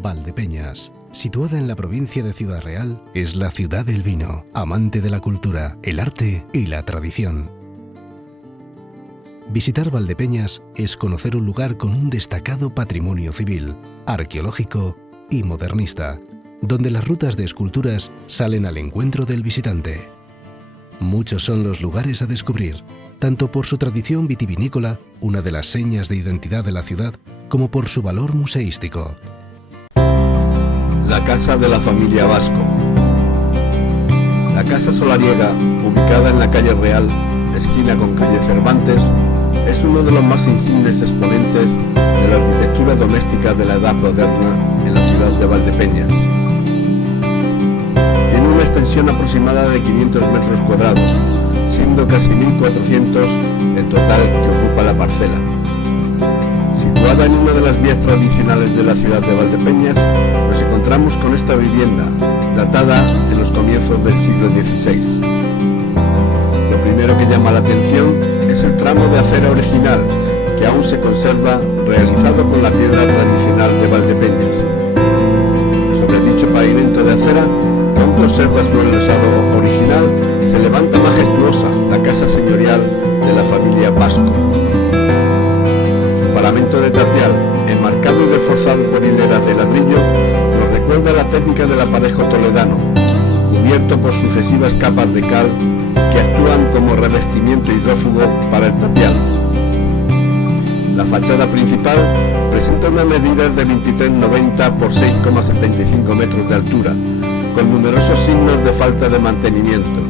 Valdepeñas, situada en la provincia de Ciudad Real, es la ciudad del vino, amante de la cultura, el arte y la tradición. Visitar Valdepeñas es conocer un lugar con un destacado patrimonio civil, arqueológico y modernista, donde las rutas de esculturas salen al encuentro del visitante. Muchos son los lugares a descubrir, tanto por su tradición vitivinícola, una de las señas de identidad de la ciudad, como por su valor museístico. La casa de la familia Vasco. La casa solariega, ubicada en la calle Real, esquina con calle Cervantes, es uno de los más insignes exponentes de la arquitectura doméstica de la Edad Moderna en la ciudad de Valdepeñas. Tiene una extensión aproximada de 500 metros cuadrados, siendo casi 1.400 el total que ocupa la parcela. Situada en una de las vías tradicionales de la ciudad de Valdepeñas, nos encontramos con esta vivienda, datada en los comienzos del siglo XVI. Lo primero que llama la atención es el tramo de acera original, que aún se conserva, realizado con la piedra tradicional de Valdepeñas. Sobre dicho pavimento de acera, que aún conserva su enlosado original, se levanta majestuosa la casa señorial de la familia Vasco. Paramento de tapial, enmarcado y reforzado por hileras de ladrillo, nos recuerda la técnica del aparejo toledano, cubierto por sucesivas capas de cal que actúan como revestimiento hidrófugo para el tapial. La fachada principal presenta una medida de 23,90 por 6,75 metros de altura, con numerosos signos de falta de mantenimiento.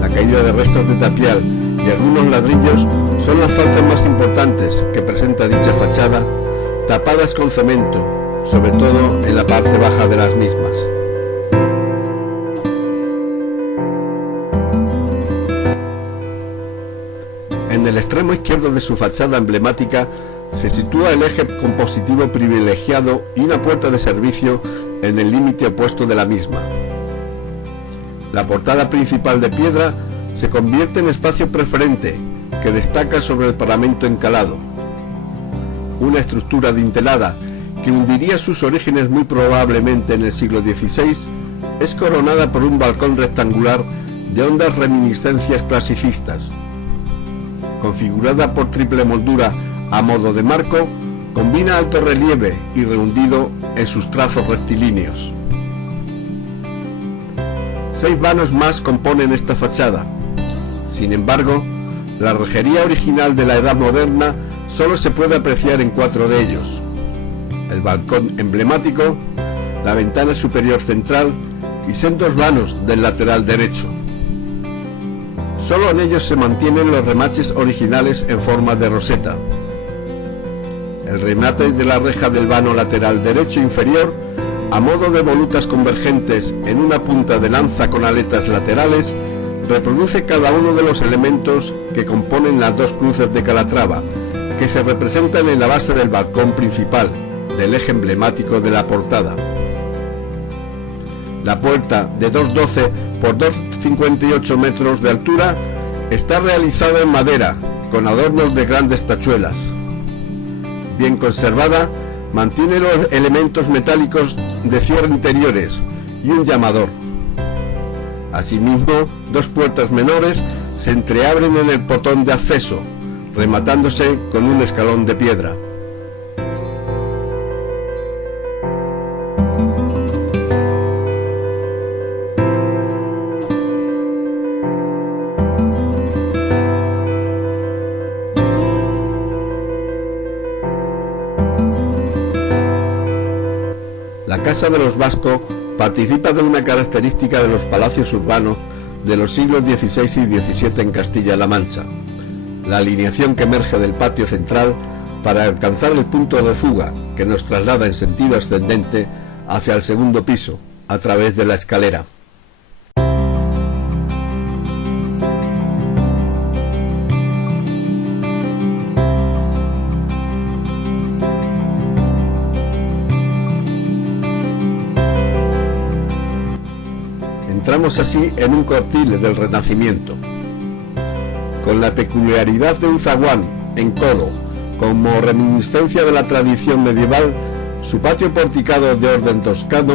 La caída de restos de tapial y algunos ladrillos son las faltas más importantes que presenta dicha fachada, tapadas con cemento, sobre todo en la parte baja de las mismas. En el extremo izquierdo de su fachada emblemática se sitúa el eje compositivo privilegiado y una puerta de servicio en el límite opuesto de la misma. La portada principal de piedra se convierte en espacio preferente que destaca sobre el paramento encalado. Una estructura dintelada que hundiría sus orígenes muy probablemente en el siglo XVI, es coronada por un balcón rectangular de hondas reminiscencias clasicistas. Configurada por triple moldura a modo de marco, combina alto relieve y rehundido en sus trazos rectilíneos. 6 vanos más componen esta fachada. Sin embargo, la rejería original de la Edad Moderna solo se puede apreciar en 4 de ellos: el balcón emblemático, la ventana superior central y sendos vanos del lateral derecho. Solo en ellos se mantienen los remaches originales en forma de roseta. El remate de la reja del vano lateral derecho inferior, a modo de volutas convergentes en una punta de lanza con aletas laterales, reproduce cada uno de los elementos que componen las 2 cruces de Calatrava, que se representan en la base del balcón principal, del eje emblemático de la portada. La puerta, de 2,12 por 2,58 metros de altura, está realizada en madera, con adornos de grandes tachuelas. Bien conservada, mantiene los elementos metálicos de cierre interiores y un llamador. Asimismo, 2 puertas menores se entreabren en el portón de acceso, rematándose con un escalón de piedra. La Casa de los Vasco participa de una característica de los palacios urbanos de los siglos XVI y XVII en Castilla-La Mancha: la alineación que emerge del patio central para alcanzar el punto de fuga que nos traslada en sentido ascendente hacia el segundo piso, a través de la escalera. Entramos así en un cortil del Renacimiento, con la peculiaridad de un zaguán en codo, como reminiscencia de la tradición medieval. Su patio porticado de orden toscano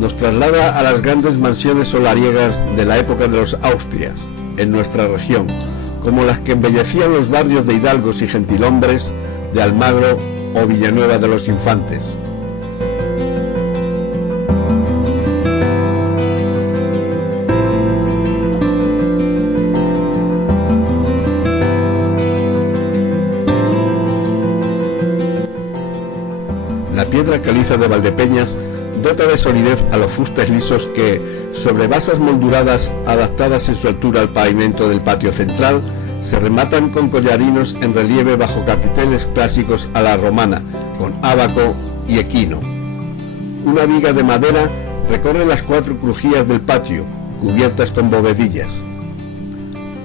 nos traslada a las grandes mansiones solariegas de la época de los Austrias, en nuestra región, como las que embellecían los barrios de hidalgos y gentilhombres de Almagro o Villanueva de los Infantes. La piedra caliza de Valdepeñas dota de solidez a los fustes lisos que, sobre basas molduradas adaptadas en su altura al pavimento del patio central, se rematan con collarinos en relieve bajo capiteles clásicos a la romana, con ábaco y equino. Una viga de madera recorre las 4 crujías del patio, cubiertas con bovedillas.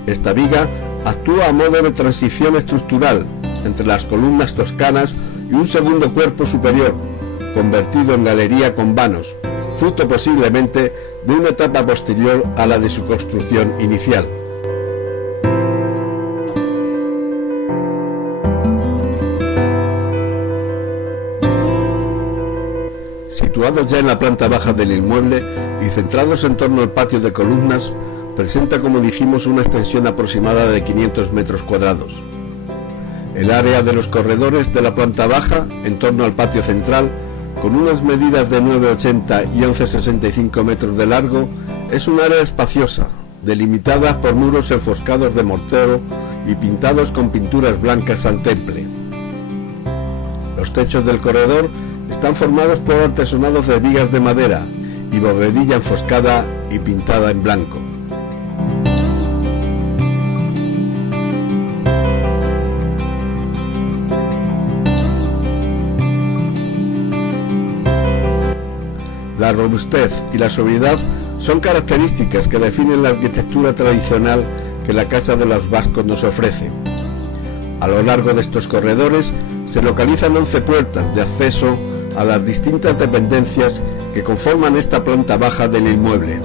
Esta viga actúa a modo de transición estructural entre las columnas toscanas y un segundo cuerpo superior, convertido en galería con vanos, fruto posiblemente de una etapa posterior a la de su construcción inicial. Situados ya en la planta baja del inmueble y centrados en torno al patio de columnas, presenta, como dijimos, una extensión aproximada de 500 metros cuadrados. El área de los corredores de la planta baja, en torno al patio central, con unas medidas de 9,80 y 11,65 metros de largo, es un área espaciosa, delimitada por muros enfoscados de mortero y pintados con pinturas blancas al temple. Los techos del corredor están formados por artesonados de vigas de madera y bovedilla enfoscada y pintada en blanco. La robustez y la sobriedad son características que definen la arquitectura tradicional que la Casa de los Vascos nos ofrece. A lo largo de estos corredores se localizan 11 puertas de acceso a las distintas dependencias que conforman esta planta baja del inmueble.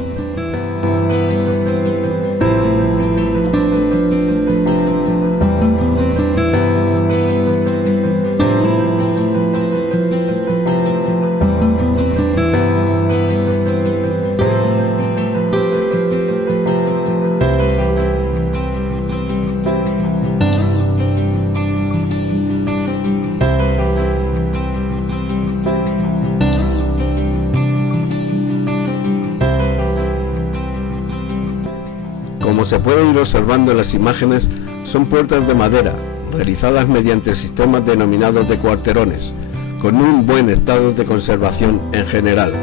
Como se puede ir observando en las imágenes, son puertas de madera, realizadas mediante sistemas denominados de cuarterones, con un buen estado de conservación en general.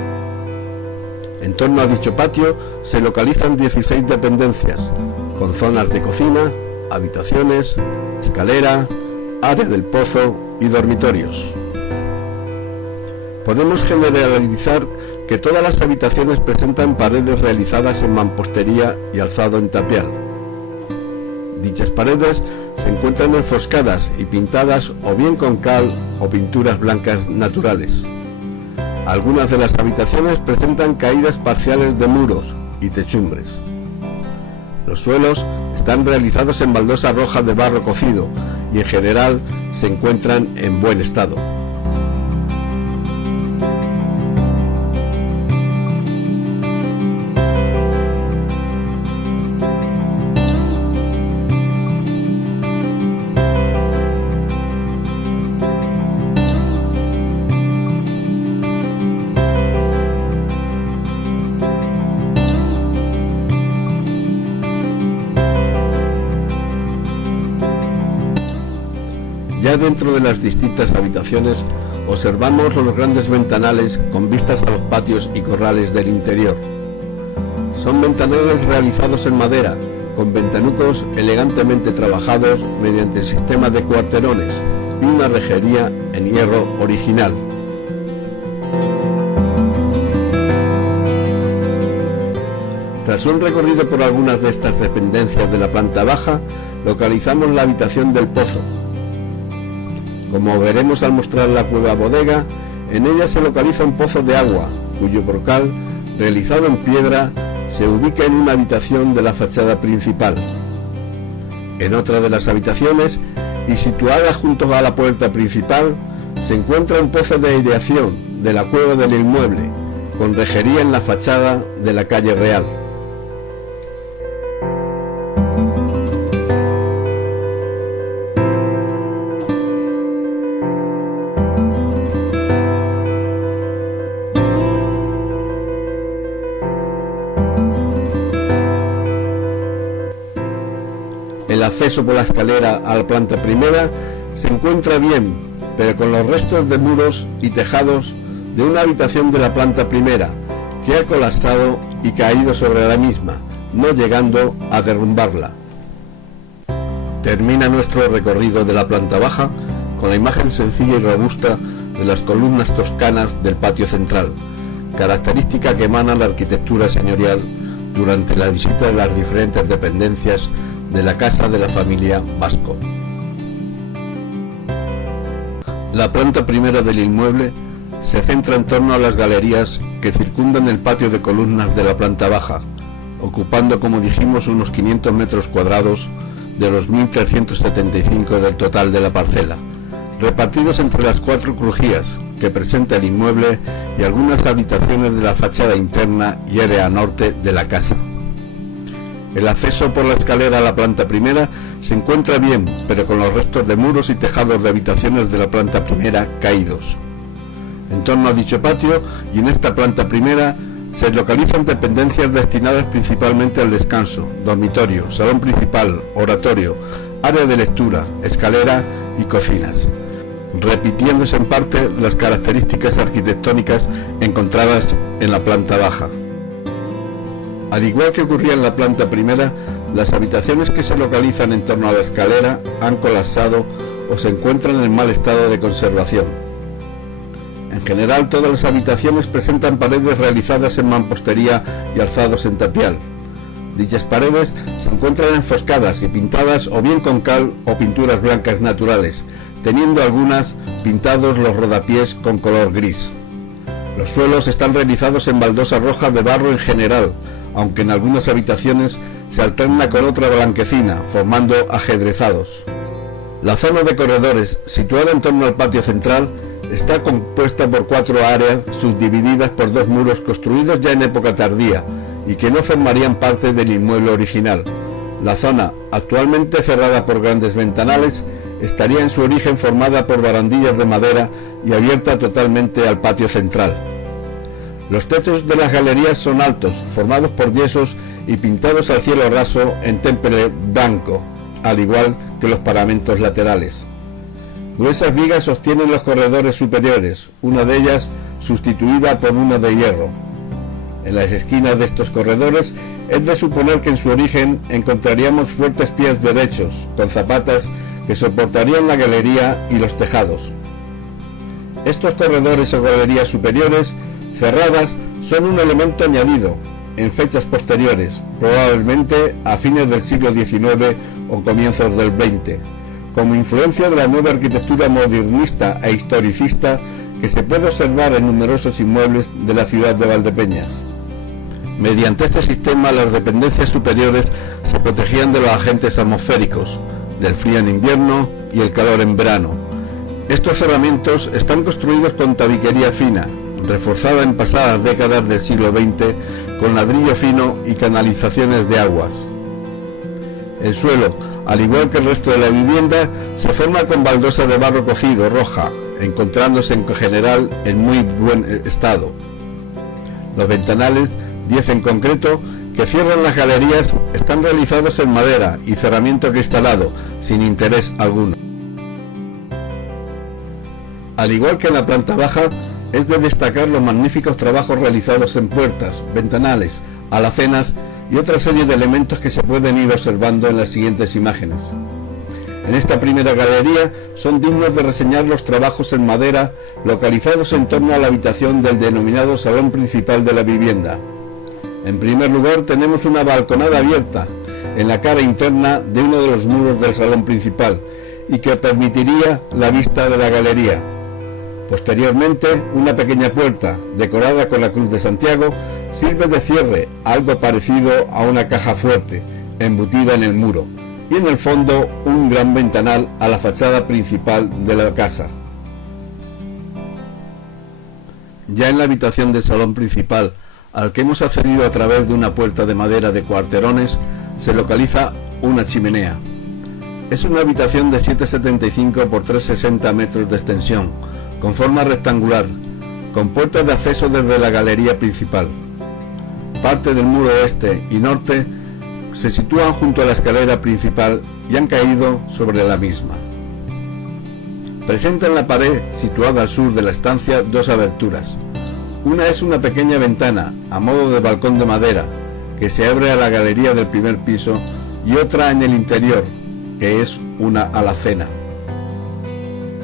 En torno a dicho patio se localizan 16 dependencias, con zonas de cocina, habitaciones, escalera, área del pozo y dormitorios. Podemos generalizar que todas las habitaciones presentan paredes realizadas en mampostería y alzado en tapial. Dichas paredes se encuentran enfoscadas y pintadas o bien con cal o pinturas blancas naturales. Algunas de las habitaciones presentan caídas parciales de muros y techumbres. Los suelos están realizados en baldosa roja de barro cocido y en general se encuentran en buen estado. Ya dentro de las distintas habitaciones observamos los grandes ventanales con vistas a los patios y corrales del interior. Son ventanales realizados en madera, con ventanucos elegantemente trabajados mediante sistemas de cuarterones y una rejería en hierro original. Tras un recorrido por algunas de estas dependencias de la planta baja, localizamos la habitación del pozo. Como veremos al mostrar la cueva bodega, en ella se localiza un pozo de agua, cuyo brocal, realizado en piedra, se ubica en una habitación de la fachada principal. En otra de las habitaciones, y situada junto a la puerta principal, se encuentra un pozo de aireación de la cueva del inmueble, con rejería en la fachada de la calle Real. El acceso por la escalera a la planta primera se encuentra bien, pero con los restos de muros y tejados de una habitación de la planta primera, que ha colapsado y caído sobre la misma, no llegando a derrumbarla. Termina nuestro recorrido de la planta baja con la imagen sencilla y robusta de las columnas toscanas del patio central, característica que emana la arquitectura señorial durante la visita de las diferentes dependencias de la casa de la familia Vasco. La planta primera del inmueble se centra en torno a las galerías que circundan el patio de columnas de la planta baja, ocupando, como dijimos, unos 500 metros cuadrados de los 1.375 del total de la parcela, repartidos entre las 4 crujías que presenta el inmueble y algunas habitaciones de la fachada interna y área norte de la casa. El acceso por la escalera a la planta primera se encuentra bien, pero con los restos de muros y tejados de habitaciones de la planta primera caídos. En torno a dicho patio y en esta planta primera se localizan dependencias destinadas principalmente al descanso, dormitorio, salón principal, oratorio, área de lectura, escalera y cocinas, repitiéndose en parte las características arquitectónicas encontradas en la planta baja. Al igual que ocurría en la planta primera, las habitaciones que se localizan en torno a la escalera han colapsado o se encuentran en mal estado de conservación. En general, todas las habitaciones presentan paredes realizadas en mampostería y alzados en tapial. Dichas paredes se encuentran enfoscadas y pintadas o bien con cal o pinturas blancas naturales, teniendo algunas pintados los rodapiés con color gris. Los suelos están realizados en baldosa roja de barro en general, aunque en algunas habitaciones se alterna con otra blanquecina, formando ajedrezados. La zona de corredores, situada en torno al patio central, está compuesta por 4 áreas subdivididas por 2 muros construidos ya en época tardía y que no formarían parte del inmueble original. La zona, actualmente cerrada por grandes ventanales, estaría en su origen formada por barandillas de madera y abierta totalmente al patio central. Los techos de las galerías son altos, formados por yesos y pintados al cielo raso en temple blanco, al igual que los paramentos laterales. Gruesas vigas sostienen los corredores superiores, una de ellas sustituida por una de hierro. En las esquinas de estos corredores es de suponer que en su origen encontraríamos fuertes pies derechos, con zapatas que soportarían la galería y los tejados. Estos corredores o galerías superiores cerradas son un elemento añadido en fechas posteriores, probablemente a fines del siglo XIX o comienzos del XX, como influencia de la nueva arquitectura modernista e historicista que se puede observar en numerosos inmuebles de la ciudad de Valdepeñas. Mediante este sistema, las dependencias superiores se protegían de los agentes atmosféricos, del frío en invierno y el calor en verano. Estos cerramientos están construidos con tabiquería fina, reforzada en pasadas décadas del siglo XX con ladrillo fino y canalizaciones de aguas. El suelo, al igual que el resto de la vivienda, se forma con baldosa de barro cocido roja, encontrándose en general en muy buen estado. Los ventanales, 10 en concreto, que cierran las galerías, están realizados en madera y cerramiento cristalado, sin interés alguno. Al igual que en la planta baja, es de destacar los magníficos trabajos realizados en puertas, ventanales, alacenas y otra serie de elementos que se pueden ir observando en las siguientes imágenes. En esta primera galería son dignos de reseñar los trabajos en madera localizados en torno a la habitación del denominado salón principal de la vivienda. En primer lugar tenemos una balconada abierta en la cara interna de uno de los muros del salón principal y que permitiría la vista de la galería. Posteriormente, una pequeña puerta, decorada con la Cruz de Santiago, sirve de cierre, algo parecido a una caja fuerte, embutida en el muro, y en el fondo un gran ventanal a la fachada principal de la casa. Ya en la habitación del salón principal, al que hemos accedido a través de una puerta de madera de cuarterones, se localiza una chimenea. Es una habitación de 7,75 por 3,60 metros de extensión, con forma rectangular, con puertas de acceso desde la galería principal. Parte del muro oeste y norte se sitúan junto a la escalera principal y han caído sobre la misma. Presenta en la pared situada al sur de la estancia dos aberturas. Una es una pequeña ventana a modo de balcón de madera que se abre a la galería del primer piso, y otra en el interior, que es una alacena.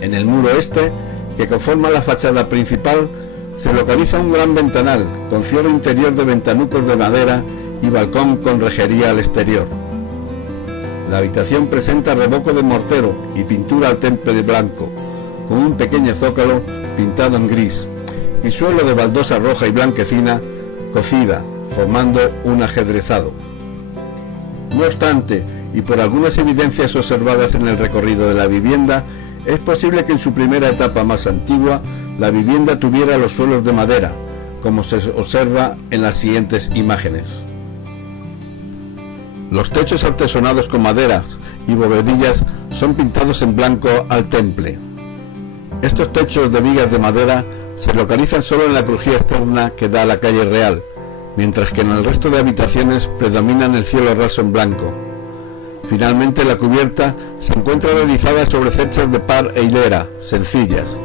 En el muro este, que conforma la fachada principal, se localiza un gran ventanal con cierre interior de ventanucos de madera y balcón con rejería al exterior. La habitación presenta revoco de mortero y pintura al temple de blanco, con un pequeño zócalo pintado en gris y suelo de baldosa roja y blanquecina cocida, formando un ajedrezado. No obstante, y por algunas evidencias observadas en el recorrido de la vivienda, es posible que en su primera etapa más antigua la vivienda tuviera los suelos de madera, como se observa en las siguientes imágenes. Los techos artesonados con maderas y bovedillas son pintados en blanco al temple. Estos techos de vigas de madera se localizan solo en la crujía externa que da a la calle Real, mientras que en el resto de habitaciones predominan el cielo raso en blanco. Finalmente, la cubierta se encuentra realizada sobre cerchas de par e hilera, sencillas,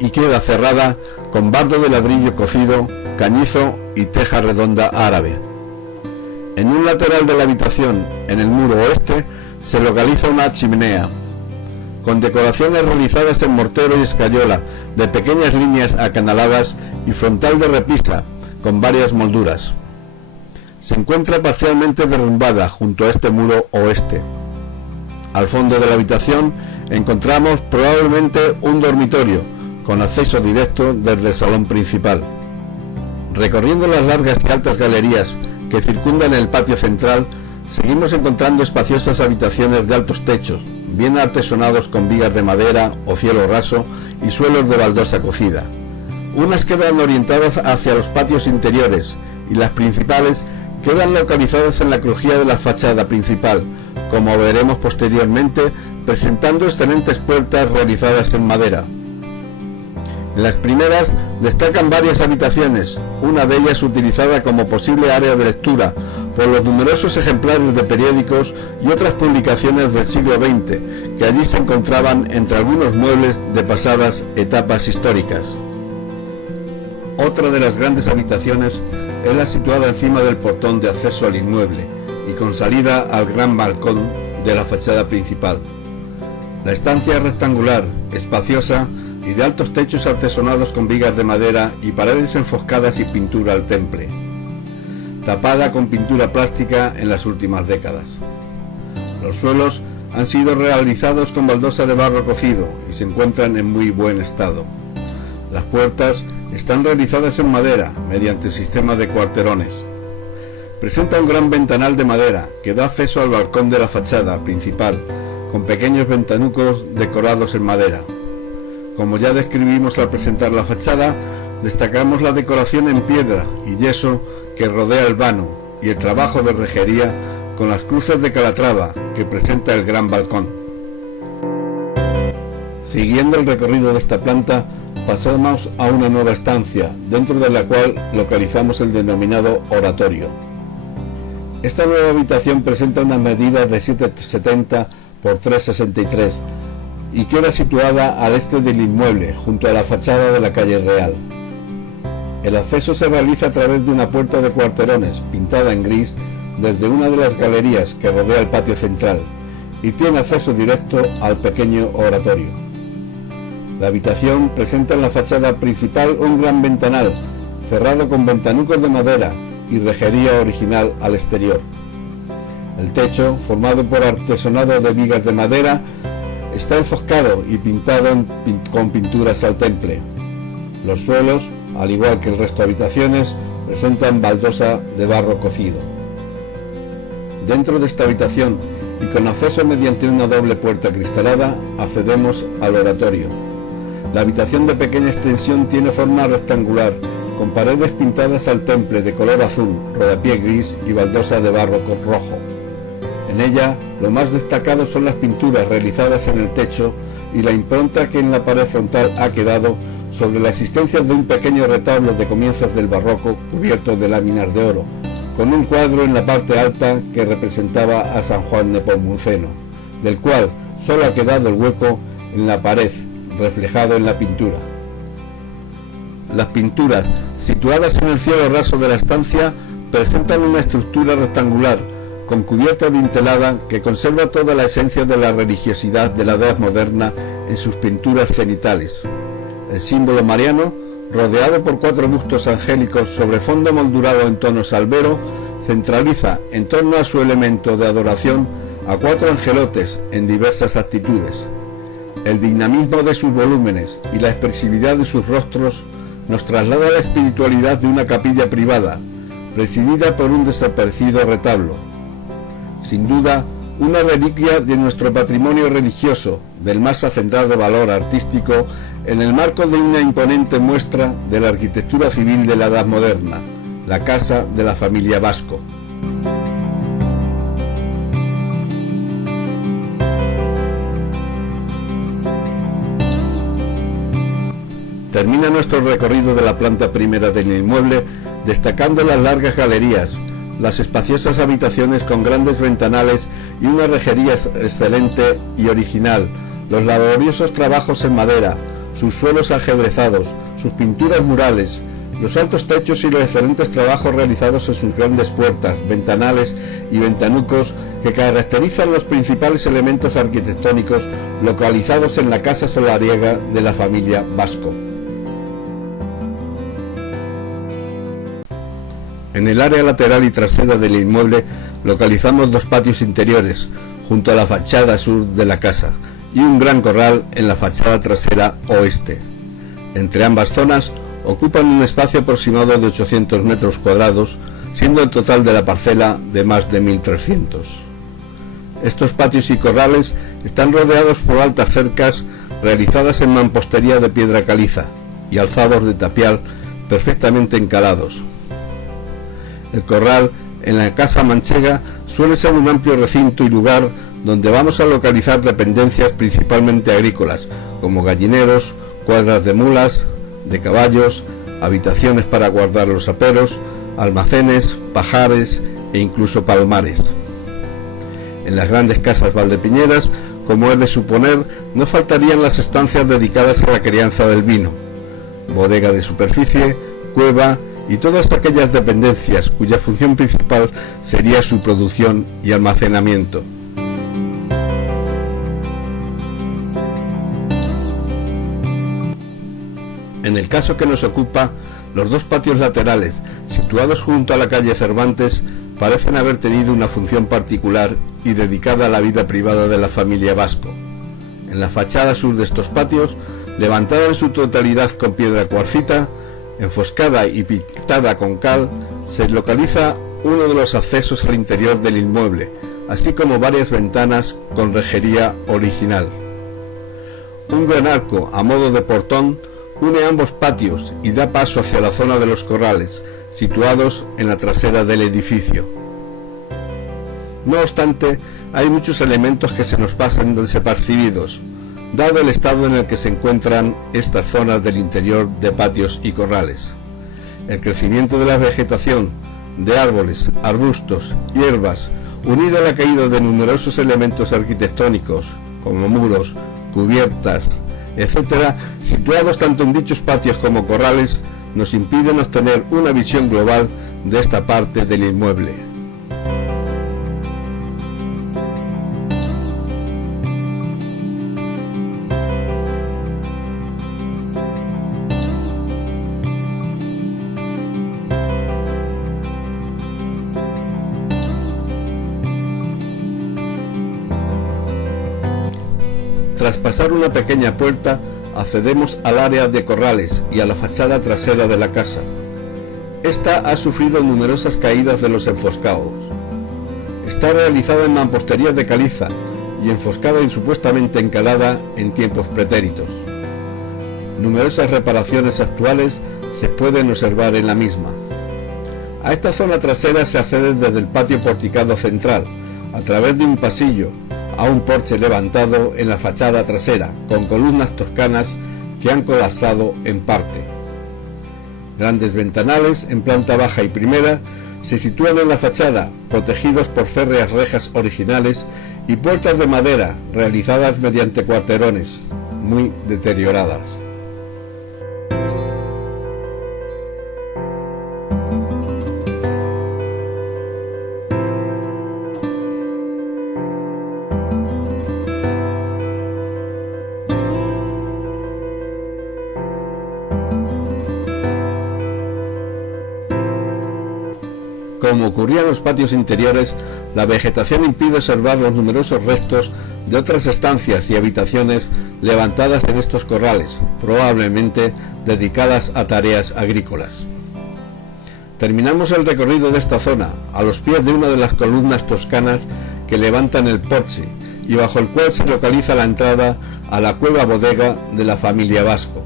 y queda cerrada con bardo de ladrillo cocido, cañizo y teja redonda árabe. En un lateral de la habitación, en el muro oeste, se localiza una chimenea, con decoraciones realizadas en mortero y escayola, de pequeñas líneas acanaladas y frontal de repisa, con varias molduras. Se encuentra parcialmente derrumbada junto a este muro oeste. Al fondo de la habitación encontramos probablemente un dormitorio, con acceso directo desde el salón principal. Recorriendo las largas y altas galerías que circundan el patio central, seguimos encontrando espaciosas habitaciones de altos techos, bien artesonados con vigas de madera o cielo raso y suelos de baldosa cocida. Unas quedan orientadas hacia los patios interiores y las principales quedan localizadas en la crujía de la fachada principal, como veremos posteriormente, presentando excelentes puertas realizadas en madera. En las primeras destacan varias habitaciones, una de ellas utilizada como posible área de lectura por los numerosos ejemplares de periódicos y otras publicaciones del siglo XX que allí se encontraban entre algunos muebles de pasadas etapas históricas. Otra de las grandes habitaciones es la situada encima del portón de acceso al inmueble y con salida al gran balcón de la fachada principal. La estancia es rectangular, espaciosa y de altos techos artesonados con vigas de madera y paredes enfoscadas y pintura al temple, tapada con pintura plástica en las últimas décadas. Los suelos han sido realizados con baldosa de barro cocido y se encuentran en muy buen estado. Las puertas están realizadas en madera mediante sistema de cuarterones. Presenta un gran ventanal de madera que da acceso al balcón de la fachada principal, con pequeños ventanucos decorados en madera. Como ya describimos al presentar la fachada, destacamos la decoración en piedra y yeso que rodea el vano y el trabajo de rejería con las cruces de Calatrava que presenta el gran balcón. Siguiendo el recorrido de esta planta, pasamos a una nueva estancia, dentro de la cual localizamos el denominado oratorio. Esta nueva habitación presenta unas medidas de 7,70 por 3,63 y queda situada al este del inmueble, junto a la fachada de la calle Real. El acceso se realiza a través de una puerta de cuarterones, pintada en gris, desde una de las galerías que rodea el patio central, y tiene acceso directo al pequeño oratorio. La habitación presenta en la fachada principal un gran ventanal, cerrado con ventanucos de madera y rejería original al exterior. El techo, formado por artesonado de vigas de madera, está enfoscado y pintado con pinturas al temple. Los suelos, al igual que el resto de habitaciones, presentan baldosa de barro cocido. Dentro de esta habitación, y con acceso mediante una doble puerta cristalada, accedemos al oratorio. la habitación de pequeña extensión tiene forma rectangular, con paredes pintadas al temple de color azul, rodapié gris y baldosa de barro rojo. En ella, lo más destacado son las pinturas realizadas en el techo y la impronta que en la pared frontal ha quedado sobre la existencia de un pequeño retablo de comienzos del barroco cubierto de láminas de oro, con un cuadro en la parte alta que representaba a San Juan Nepomuceno, del cual solo ha quedado el hueco en la pared, reflejado en la pintura. Las pinturas, situadas en el cielo raso de la estancia, presentan una estructura rectangular, con cubierta dintelada que conserva toda la esencia de la religiosidad de la Edad Moderna en sus pinturas cenitales. El símbolo mariano, rodeado por 4 bustos angélicos sobre fondo moldurado en tono salvero, centraliza en torno a su elemento de adoración a 4 angelotes en diversas actitudes. El dinamismo de sus volúmenes y la expresividad de sus rostros nos traslada a la espiritualidad de una capilla privada, presidida por un desaparecido retablo. Sin duda, una reliquia de nuestro patrimonio religioso, del más acendrado valor artístico, en el marco de una imponente muestra de la arquitectura civil de la Edad Moderna, la casa de la familia Vasco. Termina nuestro recorrido de la planta primera del inmueble destacando las largas galerías, las espaciosas habitaciones con grandes ventanales y una rejería excelente y original, los laboriosos trabajos en madera, sus suelos ajedrezados, sus pinturas murales, los altos techos y los excelentes trabajos realizados en sus grandes puertas, ventanales y ventanucos que caracterizan los principales elementos arquitectónicos localizados en la casa solariega de la familia Vasco. En el área lateral y trasera del inmueble localizamos 2 patios interiores junto a la fachada sur de la casa y un gran corral en la fachada trasera oeste. Entre ambas zonas ocupan un espacio aproximado de 800 metros cuadrados, siendo el total de la parcela de más de 1.300. Estos patios y corrales están rodeados por altas cercas realizadas en mampostería de piedra caliza y alzados de tapial perfectamente encalados. El corral en la casa manchega suele ser un amplio recinto y lugar donde vamos a localizar dependencias principalmente agrícolas, como gallineros, cuadras de mulas, de caballos, habitaciones para guardar los aperos, almacenes, pajares e incluso palomares. En las grandes casas valdepiñeras, como es de suponer, no faltarían las estancias dedicadas a la crianza del vino, bodega de superficie, cueva y todas aquellas dependencias cuya función principal sería su producción y almacenamiento. En el caso que nos ocupa, los 2 patios laterales, situados junto a la calle Cervantes, parecen haber tenido una función particular y dedicada a la vida privada de la familia Vasco. En la fachada sur de estos patios, levantada en su totalidad con piedra cuarcita, enfoscada y pintada con cal, se localiza uno de los accesos al interior del inmueble, así como varias ventanas con rejería original. Un gran arco a modo de portón une ambos patios y da paso hacia la zona de los corrales, situados en la trasera del edificio. No obstante, hay muchos elementos que se nos pasan desapercibidos, dado el estado en el que se encuentran estas zonas del interior de patios y corrales. El crecimiento de la vegetación, de árboles, arbustos, hierbas, unido a la caída de numerosos elementos arquitectónicos, como muros, cubiertas, etcétera, situados tanto en dichos patios como corrales, nos impiden obtener una visión global de esta parte del inmueble. Tras pasar una pequeña puerta, accedemos al área de corrales y a la fachada trasera de la casa. Esta ha sufrido numerosas caídas de los enfoscados. Está realizada en mampostería de caliza y enfoscada y supuestamente encalada en tiempos pretéritos. Numerosas reparaciones actuales se pueden observar en la misma. A esta zona trasera se accede desde el patio porticado central, a través de un pasillo, a un porche levantado en la fachada trasera, con columnas toscanas que han colapsado en parte. Grandes ventanales en planta baja y primera se sitúan en la fachada, protegidos por férreas rejas originales y puertas de madera realizadas mediante cuarterones, muy deterioradas. Como ocurría en los patios interiores, la vegetación impide observar los numerosos restos de otras estancias y habitaciones levantadas en estos corrales, probablemente dedicadas a tareas agrícolas. Terminamos el recorrido de esta zona, a los pies de una de las columnas toscanas que levantan el porche y bajo el cual se localiza la entrada a la cueva bodega de la familia Vasco.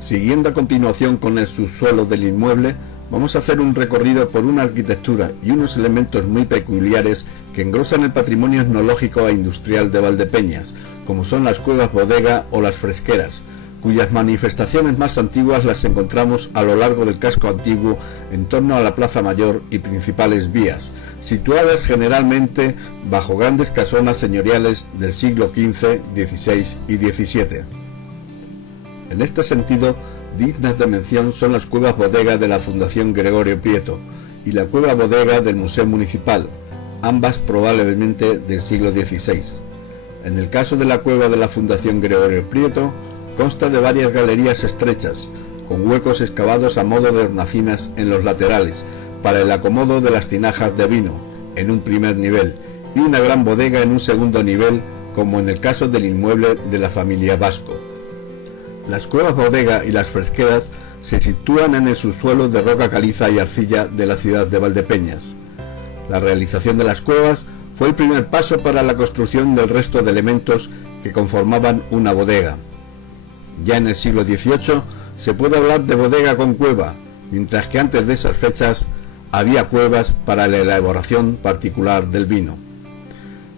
Siguiendo a continuación con el subsuelo del inmueble, vamos a hacer un recorrido por una arquitectura y unos elementos muy peculiares que engrosan el patrimonio etnológico e industrial de Valdepeñas, como son las cuevas bodega o las fresqueras, cuyas manifestaciones más antiguas las encontramos a lo largo del casco antiguo en torno a la Plaza Mayor y principales vías, situadas generalmente bajo grandes casonas señoriales del siglo XV, XVI y XVII. En este sentido, dignas de mención son las cuevas bodega de la Fundación Gregorio Prieto y la cueva bodega del Museo Municipal, ambas probablemente del siglo XVI. En el caso de la cueva de la Fundación Gregorio Prieto, consta de varias galerías estrechas, con huecos excavados a modo de hornacinas en los laterales, para el acomodo de las tinajas de vino, en un primer nivel, y una gran bodega en un segundo nivel, como en el caso del inmueble de la familia Vasco. Las cuevas bodega y las fresqueras se sitúan en el subsuelo de roca caliza y arcilla de la ciudad de Valdepeñas. La realización de las cuevas fue el primer paso para la construcción del resto de elementos que conformaban una bodega. Ya en el siglo XVIII se puede hablar de bodega con cueva, mientras que antes de esas fechas había cuevas para la elaboración particular del vino.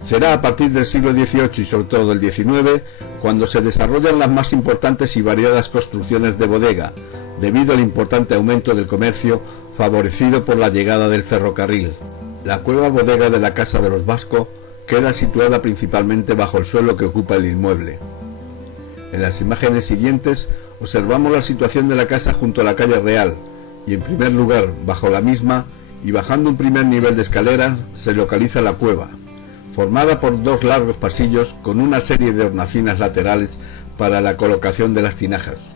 Será a partir del siglo XVIII y sobre todo del XIX cuando se desarrollan las más importantes y variadas construcciones de bodega, debido al importante aumento del comercio favorecido por la llegada del ferrocarril. La cueva bodega de la Casa de los Vasco queda situada principalmente bajo el suelo que ocupa el inmueble. En las imágenes siguientes observamos la situación de la casa junto a la calle Real, y en primer lugar, bajo la misma y bajando un primer nivel de escaleras, se localiza la cueva, formada por dos largos pasillos con una serie de hornacinas laterales para la colocación de las tinajas.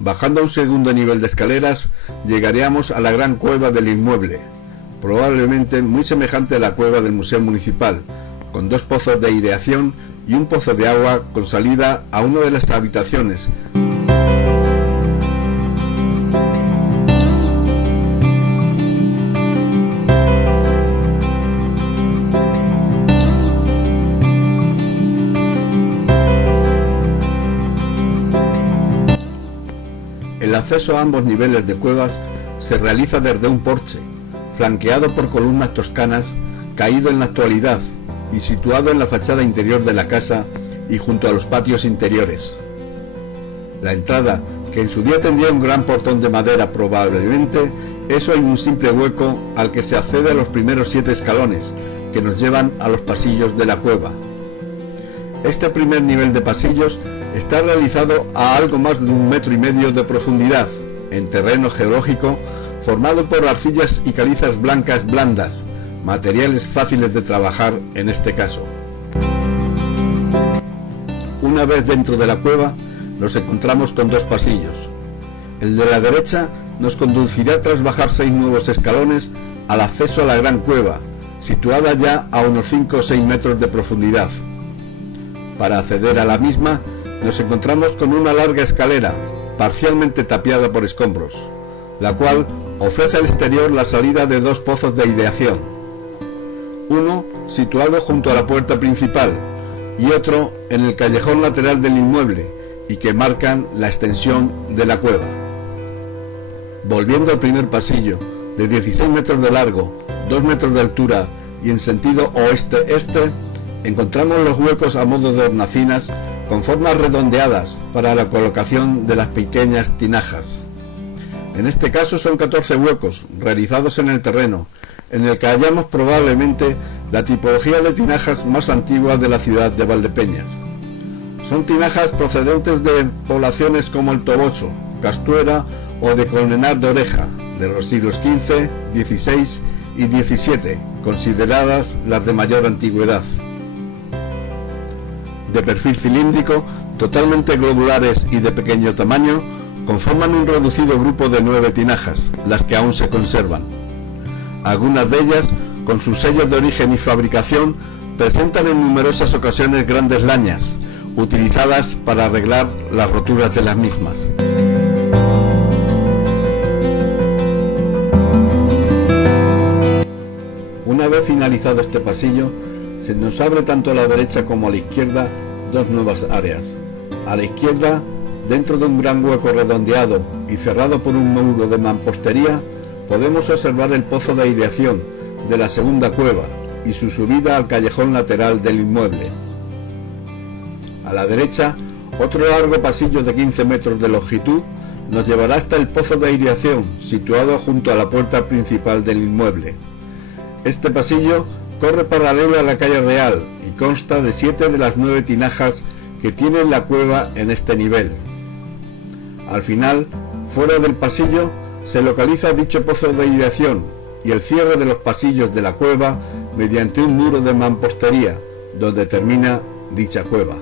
Bajando a un segundo nivel de escaleras, llegaríamos a la gran cueva del inmueble, probablemente muy semejante a la cueva del Museo Municipal, con dos pozos de aireación y un pozo de agua con salida a una de las habitaciones. El acceso a ambos niveles de cuevas se realiza desde un porche, flanqueado por columnas toscanas, caído en la actualidad y situado en la fachada interior de la casa y junto a los patios interiores. La entrada, que en su día tendría un gran portón de madera probablemente, es hoy un simple hueco al que se accede a los primeros 7 escalones, que nos llevan a los pasillos de la cueva. Este primer nivel de pasillos está realizado a algo más de 1,5 metros de profundidad, en terreno geológico formado por arcillas y calizas blancas blandas, materiales fáciles de trabajar en este caso. Una vez dentro de la cueva, nos encontramos con 2 pasillos. El de la derecha nos conducirá tras bajar 6 nuevos escalones al acceso a la gran cueva, situada ya a unos 5 o 6 metros de profundidad. Para acceder a la misma, nos encontramos con una larga escalera, parcialmente tapiada por escombros, la cual ofrece al exterior la salida de 2 pozos de aireación. Uno situado junto a la puerta principal, y otro en el callejón lateral del inmueble y que marcan la extensión de la cueva. Volviendo al primer pasillo, de 16 metros de largo, 2 metros de altura y en sentido oeste-este, encontramos los huecos a modo de hornacinas con formas redondeadas para la colocación de las pequeñas tinajas. En este caso son 14 huecos realizados en el terreno, en el que hallamos probablemente la tipología de tinajas más antigua de la ciudad de Valdepeñas. Son tinajas procedentes de poblaciones como el Toboso, Castuera o de Colmenar de Oreja, de los siglos XV, XVI y XVII, consideradas las de mayor antigüedad. De perfil cilíndrico, totalmente globulares y de pequeño tamaño, conforman un reducido grupo de 9 tinajas, las que aún se conservan. Algunas de ellas, con sus sellos de origen y fabricación, presentan en numerosas ocasiones grandes lañas, utilizadas para arreglar las roturas de las mismas. Una vez finalizado este pasillo, se nos abre tanto a la derecha como a la izquierda dos nuevas áreas. A la izquierda, dentro de un gran hueco redondeado y cerrado por un muro de mampostería, podemos observar el pozo de aireación de la segunda cueva y su subida al callejón lateral del inmueble. A la derecha, otro largo pasillo de 15 metros de longitud nos llevará hasta el pozo de aireación, situado junto a la puerta principal del inmueble. Este pasillo corre paralelo a la calle Real y consta de 7 de las 9 tinajas que tiene la cueva en este nivel. Al final, fuera del pasillo, se localiza dicho pozo de aireación y el cierre de los pasillos de la cueva mediante un muro de mampostería, donde termina dicha cueva.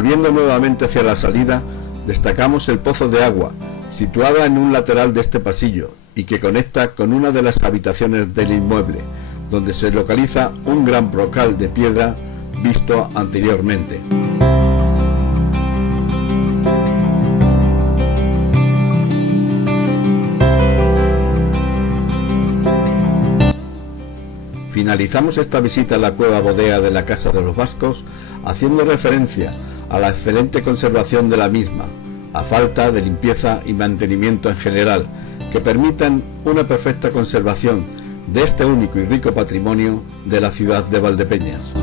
Volviendo nuevamente hacia la salida, destacamos el pozo de agua, situada en un lateral de este pasillo y que conecta con una de las habitaciones del inmueble, donde se localiza un gran brocal de piedra visto anteriormente. Finalizamos esta visita a la cueva bodega de la Casa de los Vascos haciendo referencia a la excelente conservación de la misma, a falta de limpieza y mantenimiento en general, que permitan una perfecta conservación de este único y rico patrimonio de la ciudad de Valdepeñas.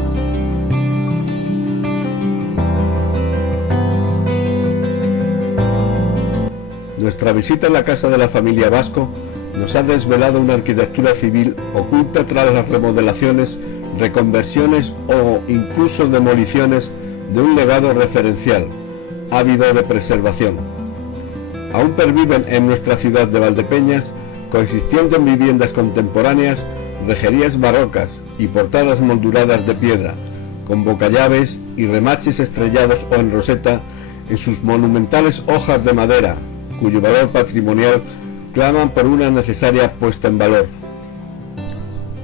Nuestra visita a la casa de la familia Vasco nos ha desvelado una arquitectura civil oculta tras las remodelaciones, reconversiones o incluso demoliciones de un legado referencial, ávido de preservación. Aún perviven en nuestra ciudad de Valdepeñas, coexistiendo en viviendas contemporáneas, rejerías barrocas y portadas molduradas de piedra, con bocallaves y remaches estrellados o en roseta en sus monumentales hojas de madera, cuyo valor patrimonial claman por una necesaria puesta en valor.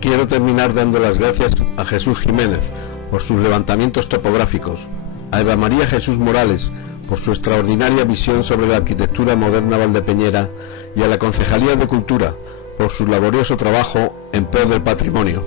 Quiero terminar dando las gracias a Jesús Jiménez por sus levantamientos topográficos, a Eva María Jesús Morales por su extraordinaria visión sobre la arquitectura moderna valdepeñera y a la Concejalía de Cultura por su laborioso trabajo en pro del patrimonio.